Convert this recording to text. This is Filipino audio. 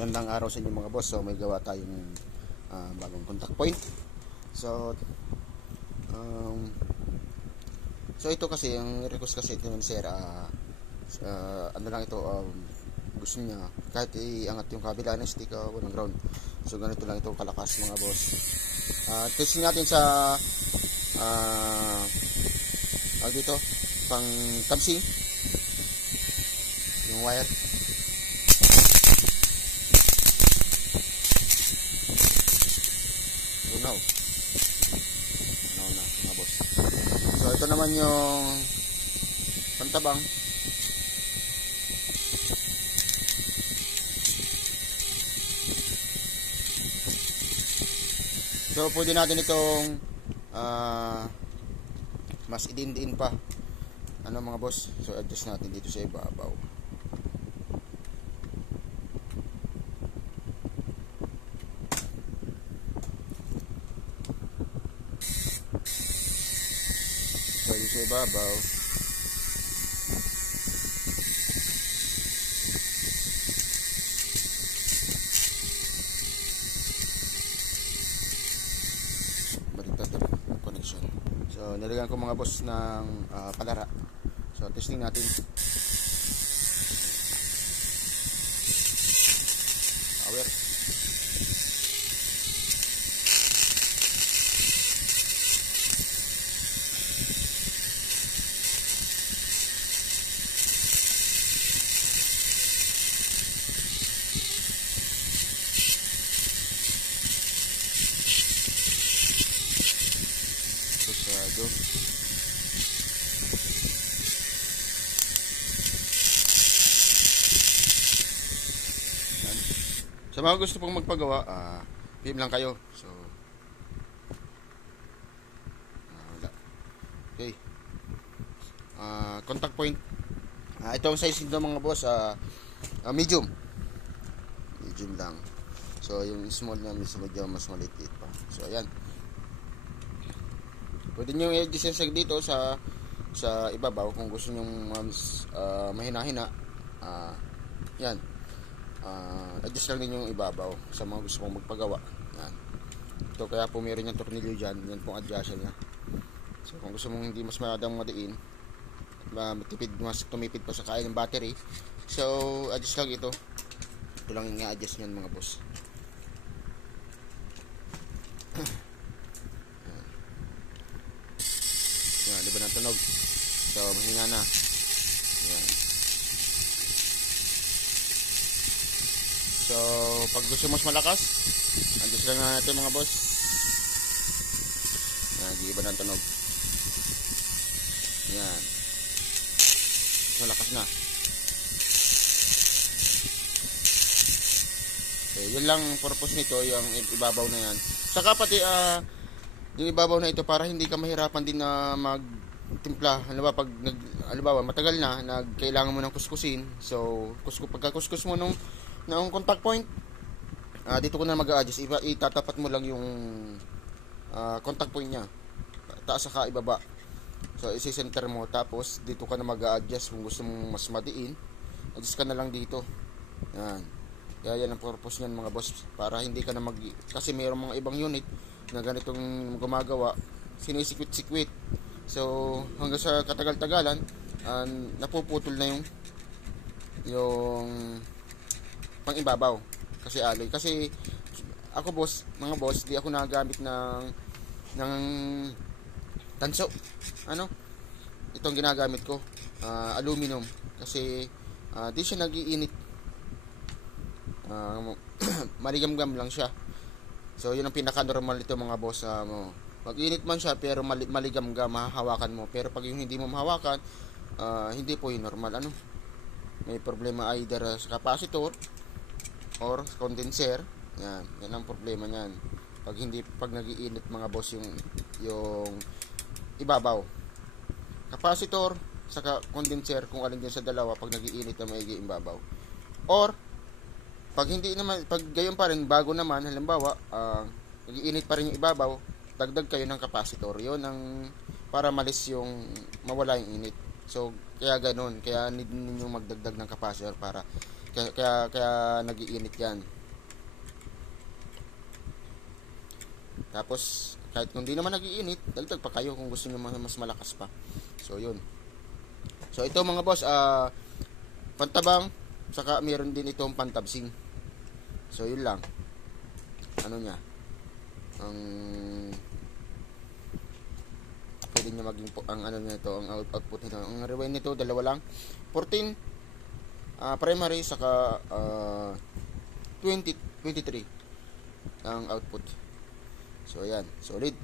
Magandang araw sa inyo mga boss. So may gawa tayong bagong contact point. So ito kasi yung request kasi ito ng sir, ano lang ito, gusto niya kahit iangat yung kabila ng stick, walang ground. So ganito lang ito kalakas mga boss. Testing natin sa dito pang tabsing yung wire. Now na mga boss. So ito naman yung pantabang. So pwede natin itong mas idin-din pa mga boss. So adjust natin dito sa ibabaw. So yung sa ibabaw, baliktad ang connection. So nilagyan ko mga boss ng palara. So testing natin. Power. Pusado. Sa mga gusto pong magpagawa, PM lang kayo. So wala. Okay. Contact point. Ito ang size nito mga boss, medium. Medium lang. So yung small na medyo mas maliit pa. So ayan. Pwede nyo i-adjust dito sa ibabaw kung gusto nyo mahina-hina. Yan. Adjust lang din yung ibabaw sa mga gusto mong magpagawa. Yan. Ito kaya po meron yung tornilyo dyan. Yan pong adjust niya. So kung gusto mong hindi mas madang madiin, mas tumipid pa sa kain ng battery, so adjust lang ito. Ito lang yung i-adjust nyan mga boss. Yan, diba ng tunog? So mahinga na. Yan. So pag gusto mas malakas, adjust lang na natin mga boss. Yan, iba ng tunog. Yan, malakas na. So yun lang purpose nito, yung ibabaw na yan. Saka pati yung ibabaw na ito para hindi ka mahirapan din na magtimpla. Pag matagal na kailangan mo ng kuskusin. So pagka-kuskus mo ng contact point, dito ko na mag-a-adjust. Itatapat mo lang yung contact point nya, taas saka ibaba. So isi-center mo, tapos dito ka na mag-a-adjust. Kung gusto mong mas madiin, adjust ka na lang dito. Yan. Kaya yan ang purpose niyan mga boss, para hindi ka na kasi mayroong mga ibang unit na ganitong gumagawa, sinisikwit-sikwit. So hanggang sa katagal-tagalan, napuputol na yung pang ibabaw kasi alloy. Kasi ako boss, mga boss, di ako nagagamit ng tanso. Itong ginagamit ko, aluminum, kasi di siya nagiinit. Maligam-gam lang siya. So yun ang pinaka-normal ito mga boss. Mag-init man siya pero maligam-gam, mahahawakan mo. Pero pag yung hindi mo mahawakan, hindi po yung normal. May problema either sa capacitor or condenser. Yan ang problema niyan. Pag nagiinit mga boss yung ibabaw. Capacitor saka condenser, kung alin din sa dalawa, pag nagiinit na maigi ibabaw. Or pag hindi naman, pag gayon pa rin, bago naman, halimbawa, nagiinit pa rin yung ibabaw, dagdag kayo ng capacitor. Yun ang para mawala yung init. So kaya ganun, kaya need niyo magdagdag ng capacitor para Kaya nagiinit yan. Tapos kahit kung di naman nagiinit, dagdag pa kayo kung gusto niyo mas malakas pa. So yun. So ito mga boss, pantabang, saka meron din itong pantabsing. So yun lang. Ano niya? Ang pwede niya maging ang ano nito, ang output nito. Ang rewind nito dalawa lang. 14 primary saka 23 ang output. So ayan, solid.